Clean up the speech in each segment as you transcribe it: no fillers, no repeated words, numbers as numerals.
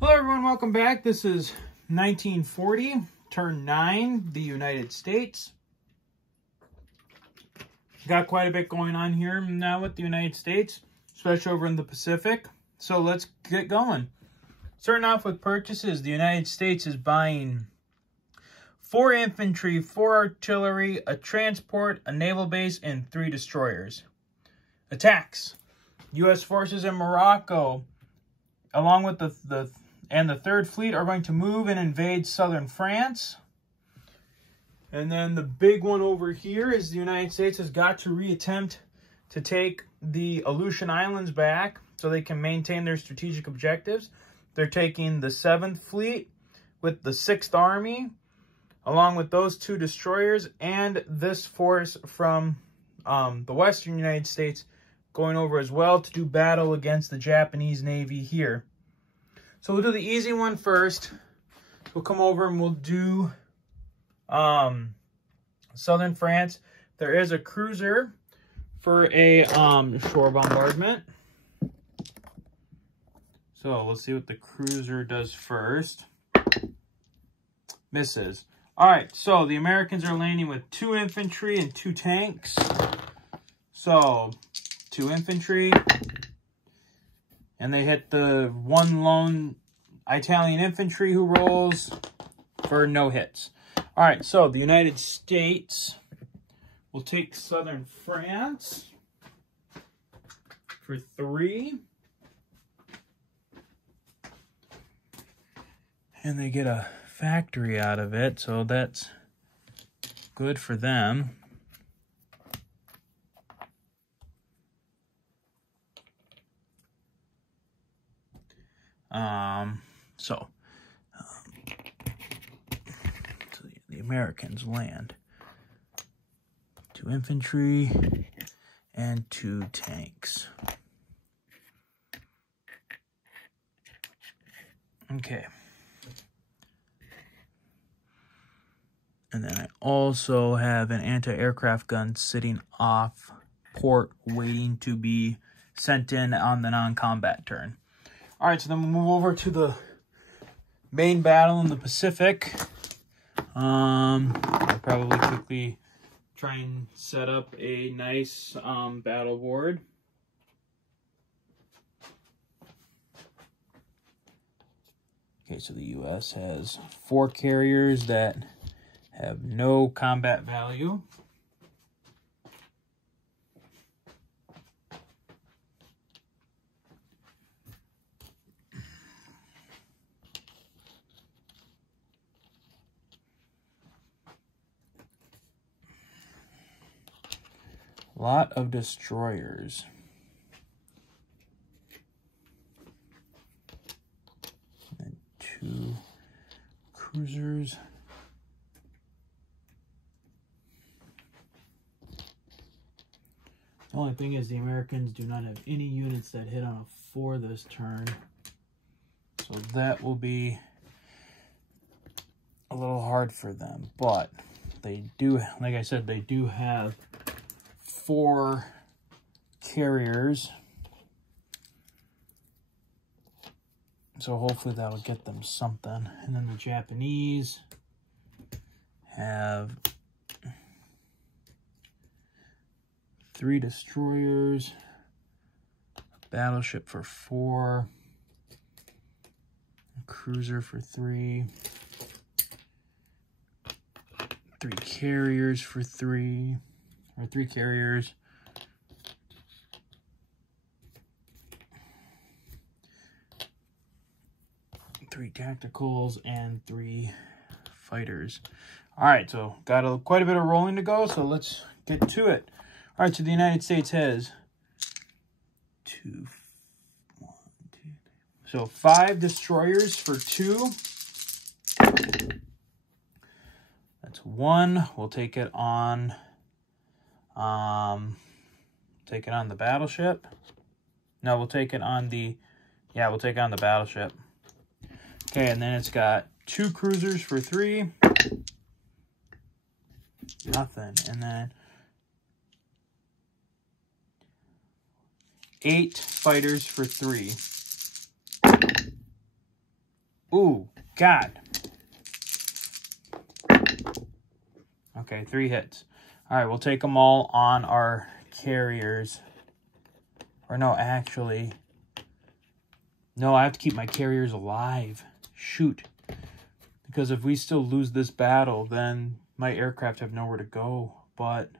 Hello everyone, welcome back. This is 1940, turn 9, the United States. Got quite a bit going on here now with the United States, especially over in the Pacific. So let's get going. Starting off with purchases, the United States is buying 4 infantry, 4 artillery, a transport, a naval base, and 3 destroyers. Attacks. U.S. forces in Morocco, along with the 3rd Fleet, are going to move and invade southern France. And then the big one over here is the United States has got to reattempt to take the Aleutian Islands back so they can maintain their strategic objectives. They're taking the 7th Fleet with the 6th Army, along with those 2 destroyers, and this force from the Western United States going over as well to do battle against the Japanese Navy here. So we'll do the easy one first. We'll come over and we'll do southern France. There is a cruiser for a shore bombardment. So let's see what the cruiser does first. Misses. Alright, so the Americans are landing with 2 infantry and 2 tanks. So 2 infantry, and they hit the 1 lone Italian infantry who rolls for no hits. All right, so the United States will take southern France for 3. And they get a factory out of it, so that's good for them. So the Americans land 2 infantry and 2 tanks. Okay. And then I also have an anti-aircraft gun sitting off port waiting to be sent in on the non-combat turn. All right, so then we'll move over to the main battle in the Pacific. I'll probably quickly try and set up a nice battle board. Okay, so the U.S. has 4 carriers that have no combat value. Lot of destroyers. And 2 cruisers. The only thing is the Americans do not have any units that hit on a 4 this turn. So that will be a little hard for them. But they do, like I said, they do have 4 carriers. So hopefully that'll get them something. And then the Japanese have 3 destroyers, a battleship for 4, a cruiser for 3, 3 carriers for 3, or 3 carriers, three tacticals, and 3 fighters. All right, so got quite a bit of rolling to go, so let's get to it. All right, so the United States has 5 destroyers for 2. That's 1. We'll take it on the battleship. No, we'll take it on the battleship. Okay, and then it's got 2 cruisers for 3. Nothing. And then 8 fighters for 3. Ooh, God. Okay, 3 hits. All right, we'll take them all on our carriers. Or no, actually. No, I have to keep my carriers alive. Shoot. Because if we still lose this battle, then my aircraft have nowhere to go. But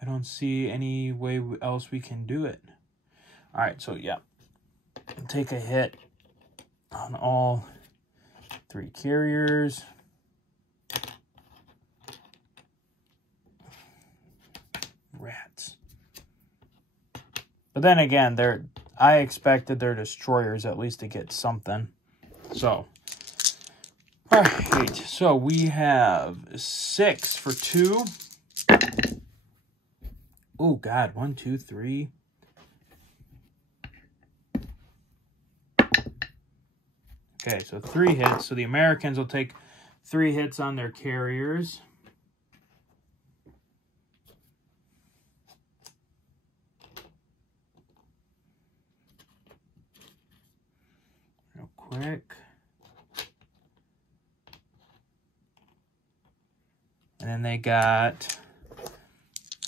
I don't see any way else we can do it. All right, so yeah. Take a hit on all 3 carriers. Rats. But then again, I expected their destroyers at least to get something. So, all right. So we have 6 for 2. Oh God, 1, 2, 3. Okay, so 3 hits. So the Americans will take 3 hits on their carriers. Real quick. And then they got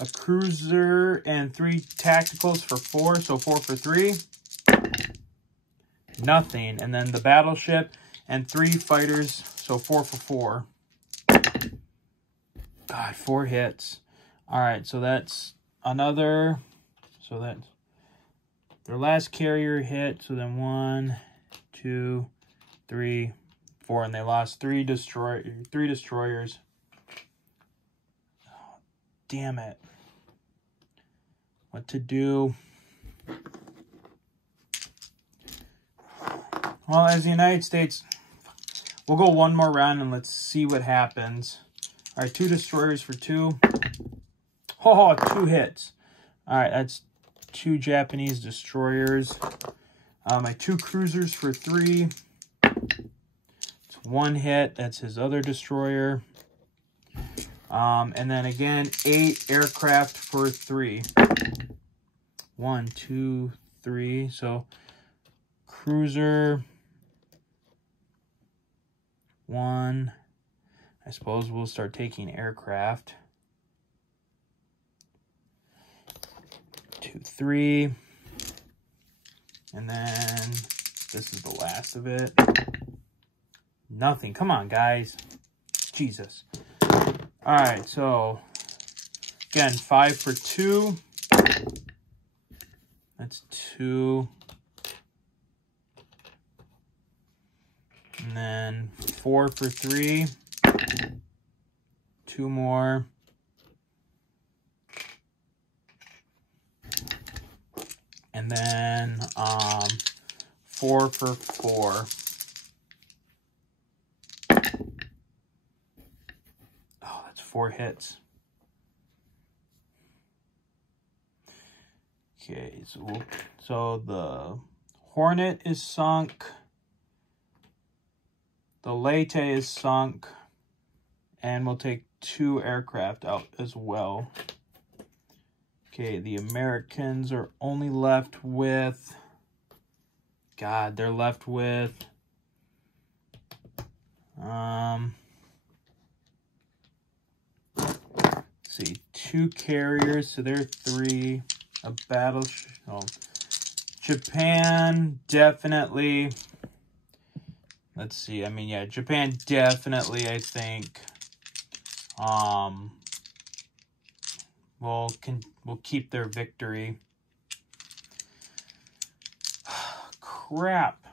a cruiser and 3 tacticals for 4. So 4 for 3. Nothing. And then the battleship and 3 fighters. So 4 for 4. God, 4 hits. All right, so that's another. So that's their last carrier hit. So then 1, 2, 3, 4, and they lost 3 destroyers. Oh, damn it! What to do? Well, as the United States, we'll go one more round and let's see what happens. All right, 2 destroyers for 2. Oh, 2 hits. All right, that's 2 Japanese destroyers. My 2 cruisers for 3. It's 1 hit. That's his other destroyer. And then again, 8 aircraft for 3. 1, 2, 3. So cruiser. 1. I suppose we'll start taking aircraft. 2, 3. And then this is the last of it. Nothing. Come on, guys. Jesus. All right, so again, 5 for 2. That's 2. And then 4 for 3. 2 more. And then 4 for 4. Oh, that's 4 hits. Okay, so the Hornet is sunk. The Leyte is sunk. And we'll take 2 aircraft out as well. Okay, the Americans are only left with... God, they're left with... let's see, 2 carriers, so they're 3. A battleship. Oh, Japan, definitely. Let's see, I mean, yeah, Japan definitely, I think... We'll keep their victory. Crap.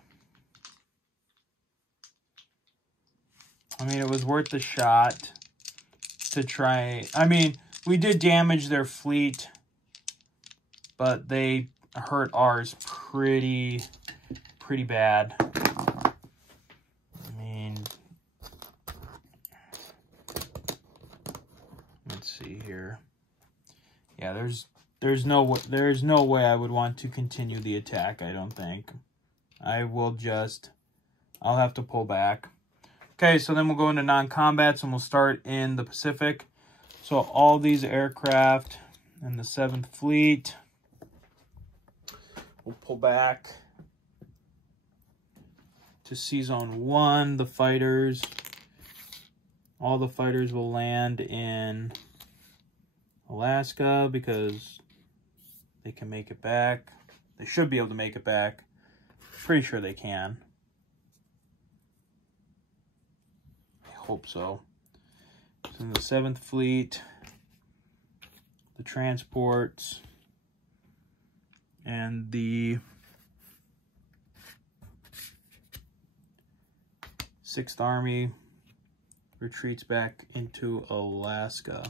I mean, it was worth the shot to try. I mean, we did damage their fleet, but they hurt ours pretty bad. I mean, let's see here. Yeah, there's no way I would want to continue the attack, I don't think. I'll have to pull back. Okay, so then we'll go into non-combats and we'll start in the Pacific. So all these aircraft and the 7th Fleet, we'll pull back to Sea Zone 1, the fighters. All the fighters will land in Alaska because they can make it back. They should be able to make it back. Pretty sure they can. I hope so. So in the 7th Fleet, the transports, and the 6th Army retreats back into Alaska.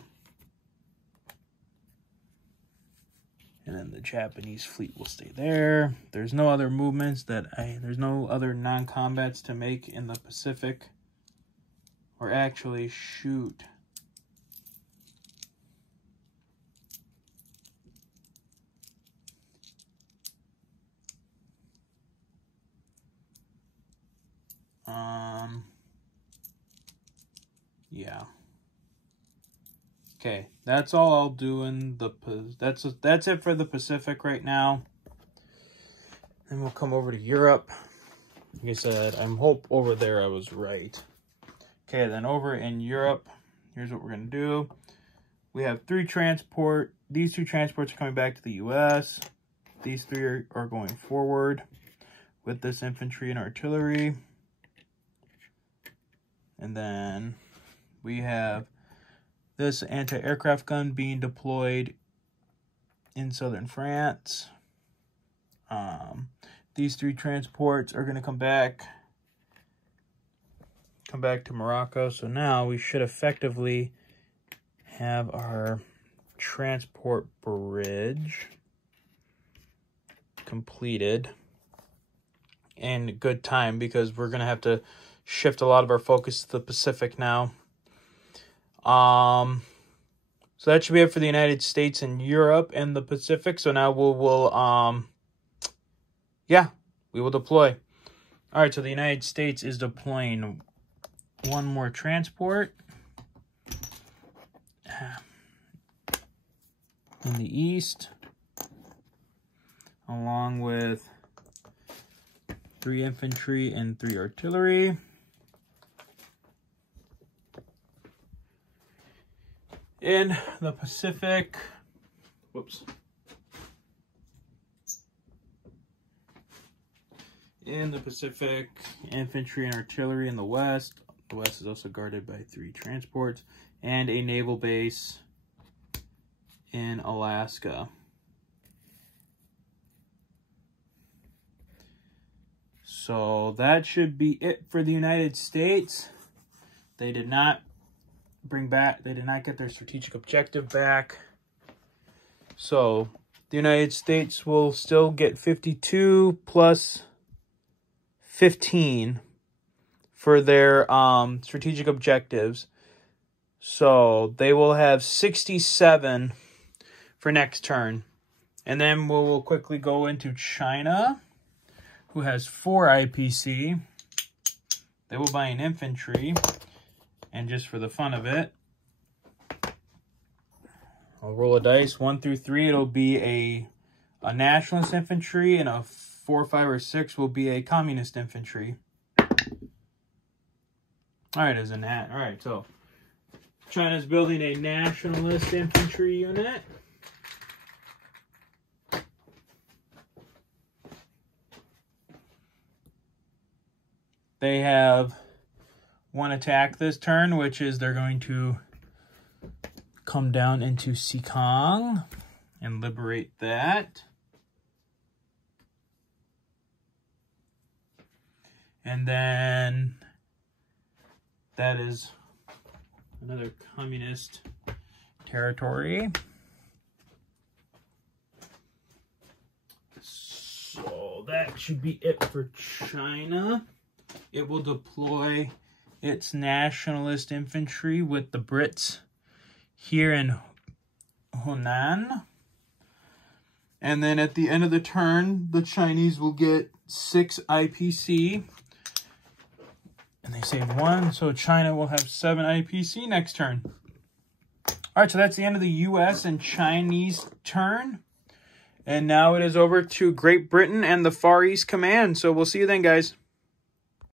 And then the Japanese fleet will stay there. There's no other movements there's no other non-combats to make in the Pacific. Or actually, shoot. Yeah. Okay, that's all I'll do in the that's it for the Pacific right now. Then we'll come over to Europe. Like I said, I hope over there I was right. Okay, then over in Europe, here's what we're gonna do. We have these 2 transports are coming back to the US. These 3 are going forward with this infantry and artillery. And then we have this anti-aircraft gun being deployed in southern France. These 3 transports are going to come back to Morocco. So now we should effectively have our transport bridge completed in good time, because we're going to have to shift a lot of our focus to the Pacific now. So that should be it for the United States and Europe and the Pacific. So now we will deploy. All right, so the United States is deploying 1 more transport in the east, along with 3 infantry and 3 artillery. In the Pacific, in the Pacific, infantry and artillery in the west. The west is also guarded by 3 transports and a naval base in Alaska. So that should be it for the United States. They did not get their strategic objective back. So the United States will still get 52 plus 15 for their strategic objectives. So they will have 67 for next turn. And then we'll quickly go into China, who has 4 IPC. They will buy an infantry. And just for the fun of it, I'll roll a dice. 1 through 3, it'll be a nationalist infantry, and a 4, 5, or 6 will be a communist infantry. All right, all right, so China's building a nationalist infantry unit. They have 1 attack this turn, which is they're going to come down into Xikang and liberate that. And then that is another communist territory. So that should be it for China. It will deploy its nationalist infantry with the Brits here in Hunan. And then at the end of the turn, the Chinese will get 6 IPC. And they saved 1, so China will have 7 IPC next turn. All right, so that's the end of the U.S. and Chinese turn. And now it is over to Great Britain and the Far East Command. So we'll see you then, guys.